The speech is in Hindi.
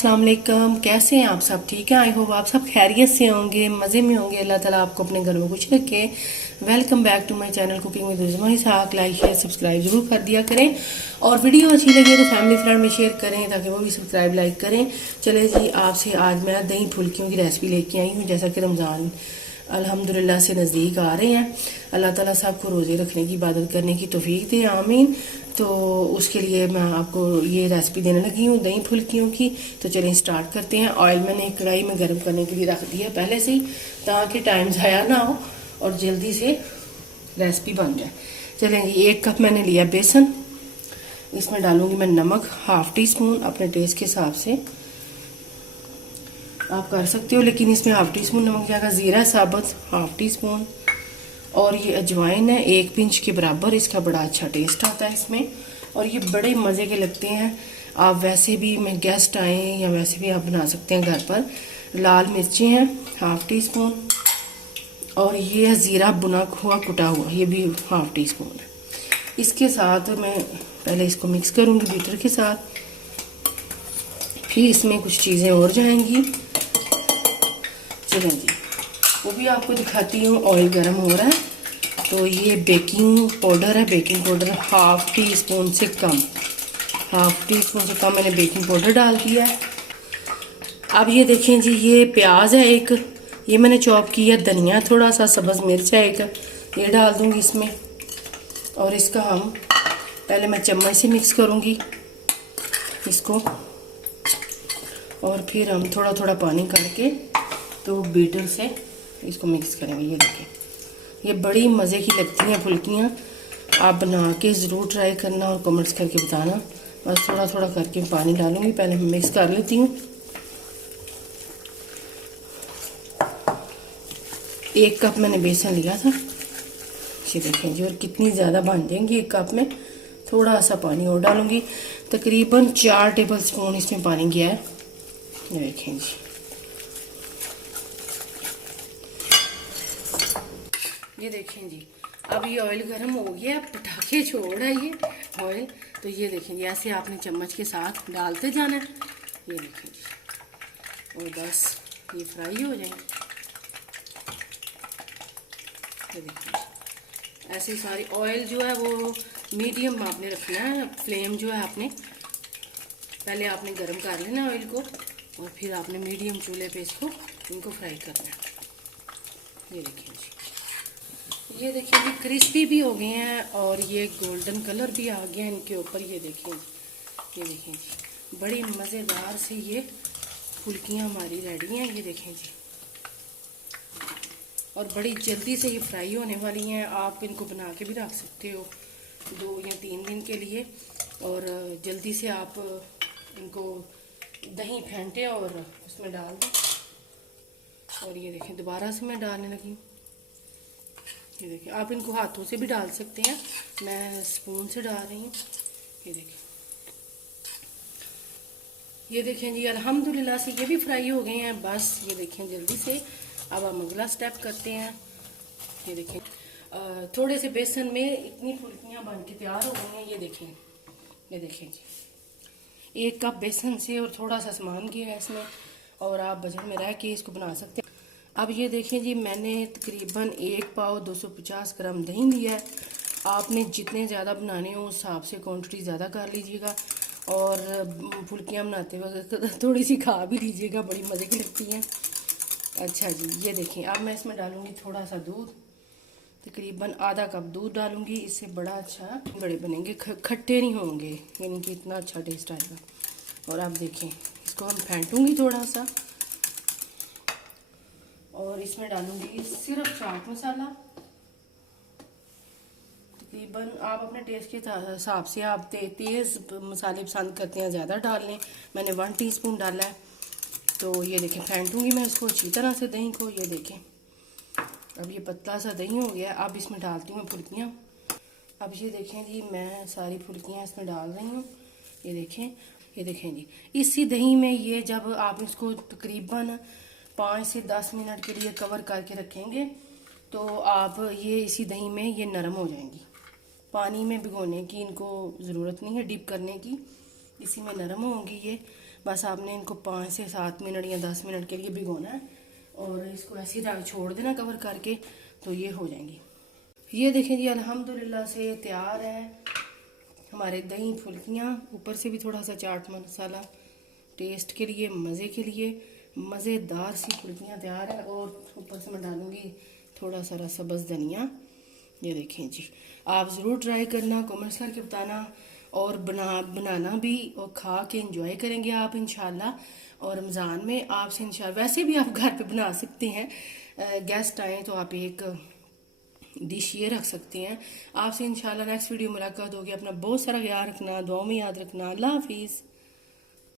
अस्सलाम वालेकुम। कैसे हैं आप सब? ठीक है। आई होप आप सब खैरियत से होंगे, मज़े में होंगे। अल्लाह ताला आपको अपने घर में खुश रखे। Welcome back to my channel cooking with Uzma Ishaq. Like share subscribe जरूर कर दिया करें और वीडियो अच्छी लगे तो फैमिली फ्रेंड में शेयर करें ताकि वो भी सब्सक्राइब लाइक करें। चले जी, आपसे आज मैं दही फुल्कियों की रेसिपी लेके आई हूँ। जैसा कि रमज़ान अल्हम्दुलिल्लाह से नज़दीक आ रहे हैं। अल्लाह ताला सबको रोज़े रखने की इबादत करने की तौफीक दे, आमीन। तो उसके लिए मैं आपको ये रेसिपी देने लगी हूँ दही फुल्कियों की। तो चलें स्टार्ट करते हैं। ऑयल मैंने एक कढ़ाई में गर्म करने के लिए रख दिया पहले से ही, ताकि टाइम ज़ाया ना हो और जल्दी से रेसिपी बन जाए। चलें जी, 1 कप मैंने लिया बेसन। इसमें डालूंगी मैं नमक ½ टी स्पून, अपने टेस्ट के हिसाब से आप कर सकते हो, लेकिन इसमें ½ टी स्पून नमक जाएगा। ज़ीरा साबुत ½ टी स्पून और ये अजवाइन है 1 पिंच के बराबर। इसका बड़ा अच्छा टेस्ट आता है इसमें और ये बड़े मज़े के लगते हैं। आप वैसे भी में गेस्ट आए या वैसे भी आप बना सकते हैं घर पर। लाल मिर्ची हैं ½ टी स्पून और ये है ज़ीरा भुना हुआ कुटा हुआ, ये भी ½ टी स्पून है। इसके साथ मैं पहले इसको मिक्स करूँगी बीटर के साथ, फिर इसमें कुछ चीज़ें और जाएंगी। चलें जी, वो भी आपको दिखाती हूँ। ऑयल गर्म हो रहा है तो ये बेकिंग पाउडर है। बेकिंग पाउडर ½ टी स्पून से कम, ½ टी स्पून से कम मैंने बेकिंग पाउडर डाल दिया है। अब ये देखें जी, ये प्याज है एक, ये मैंने चॉप किया। धनिया थोड़ा सा, सब्ज़ मिर्च है एक, ये डाल दूँगी इसमें। और इसका हम पहले मैं चम्मच से मिक्स करूँगी इसको और फिर हम थोड़ा थोड़ा पानी करके तो बीटर से इसको मिक्स करेंगे। ये देखें, ये बड़ी मज़े की लगती हैं फुल्कियाँ। आप बना के ज़रूर ट्राई करना और कमेंट्स करके बताना। बस थोड़ा थोड़ा करके पानी डालूंगी, पहले मैं मिक्स कर लेती हूँ। 1 कप मैंने बेसन लिया था, ये देखें जी। और कितनी ज़्यादा बन जाएंगी 1 कप में। थोड़ा सा पानी और डालूंगी, तकरीबन 4 टेबल स्पून इसमें पानी गया है। ये देखें जी, ये देखें जी। अब ये ऑयल गर्म हो गया, पटाखे छोड़ रहा है ये ऑयल। तो ये देखें जी, ऐसे आपने चम्मच के साथ डालते जाना है। ये देखें जी, और बस ये फ्राई हो जाएंगे। ये देखें जी, ऐसे सारी ऑयल जो है वो मीडियम आपने रखना है। फ्लेम जो है आपने पहले आपने गर्म कर लेना ऑयल को और फिर आपने मीडियम चूल्हे पे इनको फ्राई करना है। ये देखें जी, ये देखिए जी, क्रिस्पी भी हो गए हैं और ये गोल्डन कलर भी आ गया है इनके ऊपर। ये देखें जी, ये देखें जी, बड़ी मज़ेदार से ये फुल्कियाँ हमारी रेडी हैं। ये देखें जी, और बड़ी जल्दी से ये फ्राई होने वाली हैं। आप इनको बना के भी रख सकते हो 2 या 3 दिन के लिए और जल्दी से आप इनको दही फेंटे और उसमें डाल दें। और ये देखें, दोबारा से मैं डालने लगी। ये देखिए, आप इनको हाथों से भी डाल सकते हैं, मैं स्पून से डाल रही हूँ। ये देखें, ये देखें जी, अल्हम्दुलिल्लाह से ये भी फ्राई हो गए हैं। बस ये देखें जल्दी से अब हम अगला स्टेप करते हैं। ये देखें, थोड़े से बेसन में इतनी फुल्कियाँ बन के तैयार हो गई हैं। ये देखें, ये देखें जी, 1 कप बेसन से और थोड़ा सा सामान किया है इसमें और आप बजट में रह के इसको बना सकते हैं। अब ये देखें जी, मैंने तकरीबन 1 पाव 250 ग्राम दही लिया है। आपने जितने ज़्यादा बनाने हो उस हिसाब से क्वांटिटी ज़्यादा कर लीजिएगा और फुल्कियाँ बनाते वक्त थोड़ी सी खा भी लीजिएगा, बड़ी मज़े की लगती हैं। अच्छा जी, ये देखें, अब मैं इसमें डालूँगी थोड़ा सा दूध, तकरीबन ½ कप दूध डालूँगी। इससे बड़ा अच्छा बड़े बनेंगे, खट्टे नहीं होंगे, यानी कि इतना अच्छा टेस्ट आएगा। और अब देखें, इसको हम फेंटूँगी थोड़ा सा और इसमें डालूंगी सिर्फ चाट मसाला। तकरीबन आप अपने टेस्ट के हिसाब से आप तेज़ मसाले पसंद करते हैं, ज़्यादा डाल लें। मैंने 1 टीस्पून डाला है। तो ये देखें, फेंटूंगी मैं इसको अच्छी तरह से दही को। ये देखें, अब ये पतला सा दही हो गया। अब इसमें डालती हूँ फुल्कियाँ। अब ये देखें जी, मैं सारी फुल्कियाँ इसमें डाल रही हूँ। ये देखें, ये देखें जी, इसी दही में ये जब आप इसको तकरीबन 5 से 10 मिनट के लिए कवर करके रखेंगे तो आप ये इसी दही में ये नरम हो जाएंगी। पानी में भिगोने की इनको ज़रूरत नहीं है, डिप करने की, इसी में नरम होंगी ये। बस आपने इनको 5 से 7 मिनट या 10 मिनट के लिए भिगोना है और इसको ऐसे ही छोड़ देना कवर करके, तो ये हो जाएंगी। ये देखें जी अल्हम्दुलिल्लाह से तैयार है हमारे दही फुल्कियाँ। ऊपर से भी थोड़ा सा चाट मसाला टेस्ट के लिए, मज़े के लिए, मज़ेदार सी फुल्कियाँ तैयार है। और ऊपर से मैं डालूँगी थोड़ा सा सब्ज़ धनिया। ये देखें जी, आप ज़रूर ट्राई करना, कमेंट्स करके बताना और बनाना भी और खा के इंजॉय करेंगे आप इंशाल्लाह। और रमज़ान में आपसे इंशाल्लाह वैसे भी आप घर पे बना सकते हैं, गेस्ट आए तो आप एक डिश ये रख सकते हैं। आपसे इंशाल्लाह नेक्स्ट वीडियो मुलाकात होगी। अपना बहुत सारा ख्याल रखना, दुआ में याद रखना। अल्लाह हाफिज़।